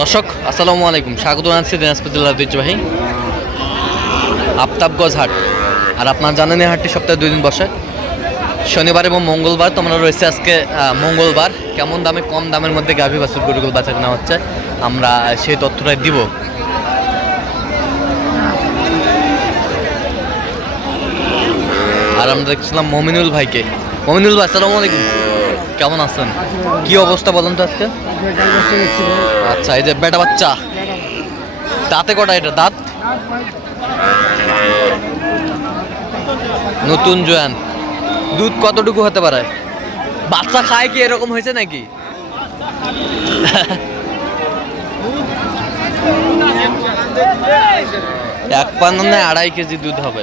দর্শক, আসসালামু আলাইকুম। স্বাগত জানাচ্ছি দিনাজপুর জেলার ঐতিহ্যবাহী আফতাবগঞ্জ হাট। আর আপনার জানেন এই হাটটি সপ্তাহে দুই দিন বসে। শনিবার এবং মঙ্গলবার তোমরা রয়েছে আজকে মঙ্গলবার। কেমন দামে, কম দামের মধ্যে গাভী বাছুর গরুগুলো বাচ্চা কেনা হচ্ছে, আমরা সেই তথ্যটাই দিব। আর আমরা দেখছিলাম মমিনুল ভাইকে। মমিনুল ভাই, আসসালামু আলাইকুম। কেমন আছেন? কি অবস্থা বলেন তো আজকে? আচ্ছা এই যে বেটা বাচ্চা। দাঁতে কটা এটা, দাঁত? নতুন জোয়ান। দুধ কতটুকু হতে পারে? বাচ্চা খায় কি এরকম হয়েছে নাকি? এক পান্ন আড়াই কেজি দুধ হবে।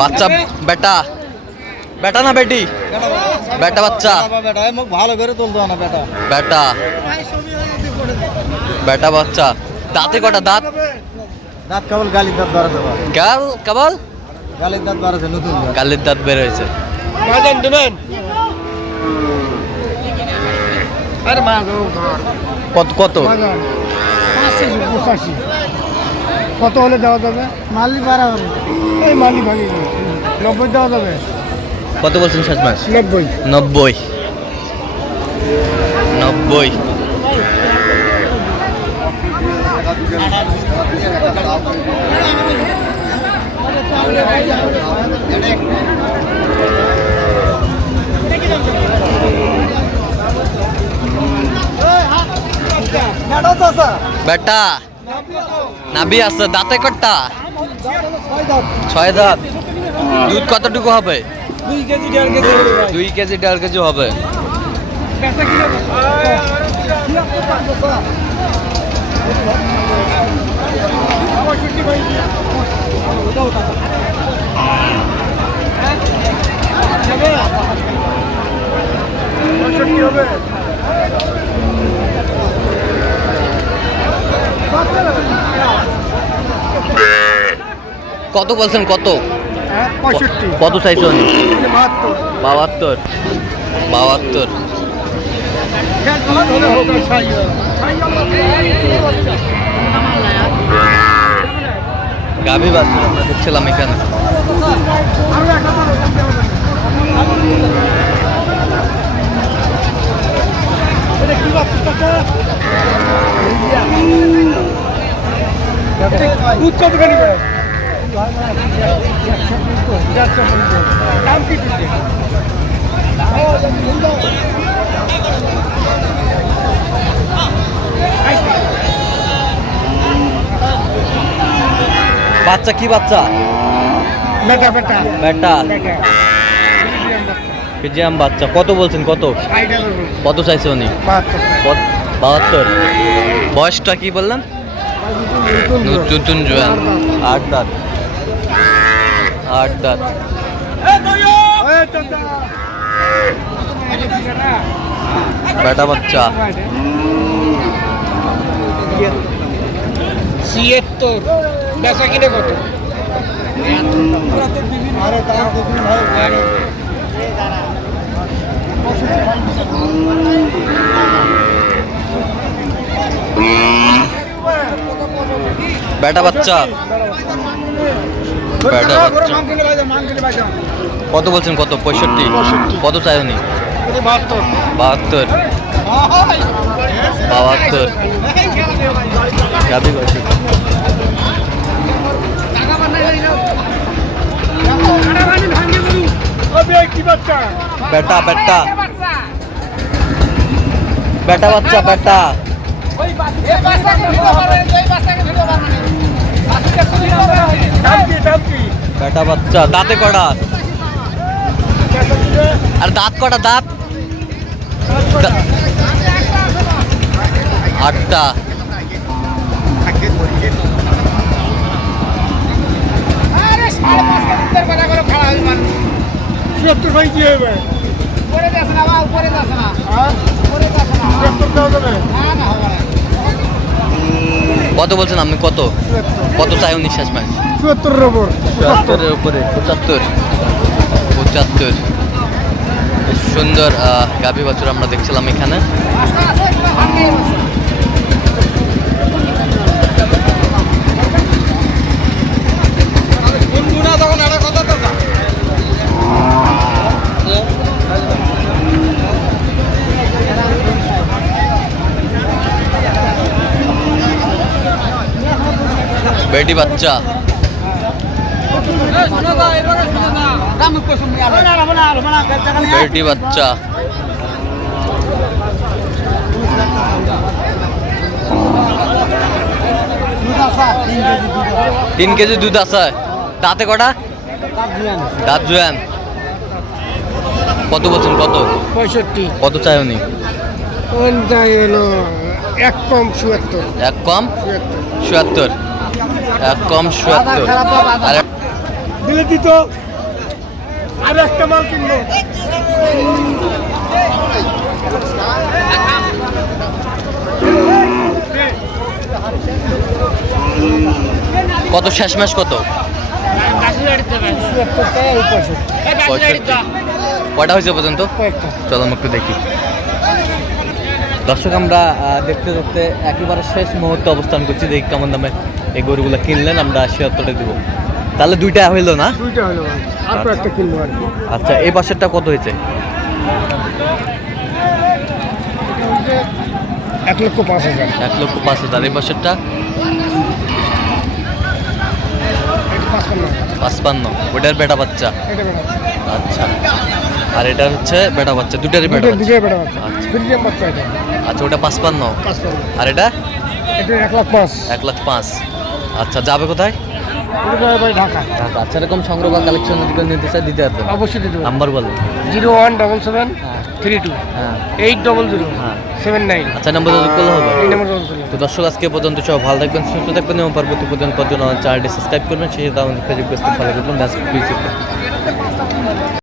বাচ্চা, বেটা। বেটা না বেটি? বেটা বাচ্চা। ভালো করে তুলতো না বেটা বেটা। বেটা বাচ্চা। দাঁতে কটা দাঁত? দাঁত কেবল গালির দাঁত বাড়াতে পারে গাল কেবল? গালির দাঁত বাড়াতে নতুন গালের দাঁত বের হয়েছে। বাজান দেবেন আরে কত কত? পঁচাশি কত হলে দেওয়া যাবে? মালি বাড়া এই মালি ভালি নব্বই দেওয়া যাবে। কত বলছেন শেষ মাস? নব্বই। নব্বই। নব্বই। বেটা নাবি আছে দাঁতে কটা? ছয় দাঁত। দুধ কতটুকু হবে? দুই কেজি দেড় কেজি দুই কেজি দেড় কেজি হবে। কত বলছেন কত? পঁয়ষট্টি। কত চাইছেন বাহাত্তর। বাহাত্তর। বাহাত্তর। গাভী বাছুর আমরা দেখছিলাম এখানে। দুধ কতখানি দাম কি বাচ্চা কি বাচ্চা? বেটা বেটা। বেটা। বেটা। বাচ্চা। কত বলছেন? কত। কত চাইছে উনি? বাহাত্তর। বাহাত্তর। বয়সটা কি বললেন? নতুন জোয়ান। আট দাঁত। আট দাঁত। বেটা বাচ্চা। ছিয়াত্তর। বেচা কিনে কত বেটা বাচ্চা বেটা বাচ্চা কত বলছেন কত পঁয়ষট্টি কত চাই উনি বাহাত্তর বাহাত্তর বাহাত্তর বেটা বেটা। বেটা বাচ্চা বেটা। বেটা বাচ্চা দাঁতে কটা? আর দাঁত কটা দাঁত? আটটা। সত্তর ভাই কি হবে? হ্যাঁ? সত্তর দেওয়া যাবে? কত বলছেন আপনি? কত? কত চাই নিঃশ্বাস মাস চুয়াত্তরের ওপর পঁচাত্তরের উপরে পঁচাত্তর। পঁচাত্তর। বেশ সুন্দর আহ, গাভী বাছুর আমরা দেখছিলাম এখানে। বেটি বাচ্চা। বেটি বাচ্চা। তিন কেজি দুধ আছে। দাঁতে কটা? দাঁত জুয়ান। কত বলছেন কত? পঁয়ষট্টি। কত চাই উনি এক কম চুয়াত্তর। এক কম? চুয়াত্তর। এক কম চুয়াত্তর। আর দিলে দিত। আর একটা মাল কিনবো কত? শেষ মাস কত চুয়াত্তর টাকা ওই পঁয়ষট্টি পঁয়ষট্টি কটা হয়েছে পর্যন্ত? চলো আমি একটু দেখি। দর্শক আমরা দেখতে দেখতে একেবারে শেষ মুহূর্তে অবস্থান করছি। দেখি কেমন দামে এই গরুগুলো কিনলেন আমরা ছিয়াত্তরে দিব। তাহলে দুইটা হইল না? দুইটা হলো আর একটা কিনবো আর কি। আচ্ছা এই পাশেরটা কত হয়েছে? এক লক্ষ পাঁচ হাজার। এক লক্ষ পাঁচ হাজার। এই পাশেরটা এটা পাঁচপান্ন। ওটার বেটা বাচ্চা? আচ্ছা। আর এটা হচ্ছে বেটা বাচ্চা দুটারই বেটা বাচ্চা। আচ্ছা। আচ্ছা ওটা পাঁচপান্ন। আর এটা? এটা এক লাখ পাঁচ। এক লাখ পাঁচ। আচ্ছা যাবে কোথায়? ঢাকা ঢাকা। আচ্ছা এরকম সংগ্রহ বা কালেকশন নিতে চায় দিতে পারবেন অবশ্যই দিতে নাম্বার বলেন জিরো ওয়ান ডবল সেভেন হ্যাঁ। Three two. হ্যাঁ। Eight double zero seven nine আচ্ছা নম্বর যোগ করলে হবে? এই নাম্বার তো দর্শক আজকে পর্যন্ত সব ভালো থাকবেন সুস্থ থাকবেন এবং পরবর্তী পর্যন্ত চ্যানেলটি সাবস্ক্রাইব করবেন। সেই সাথে আমাদের ফেসবুক পেজটি ফলো করবেন।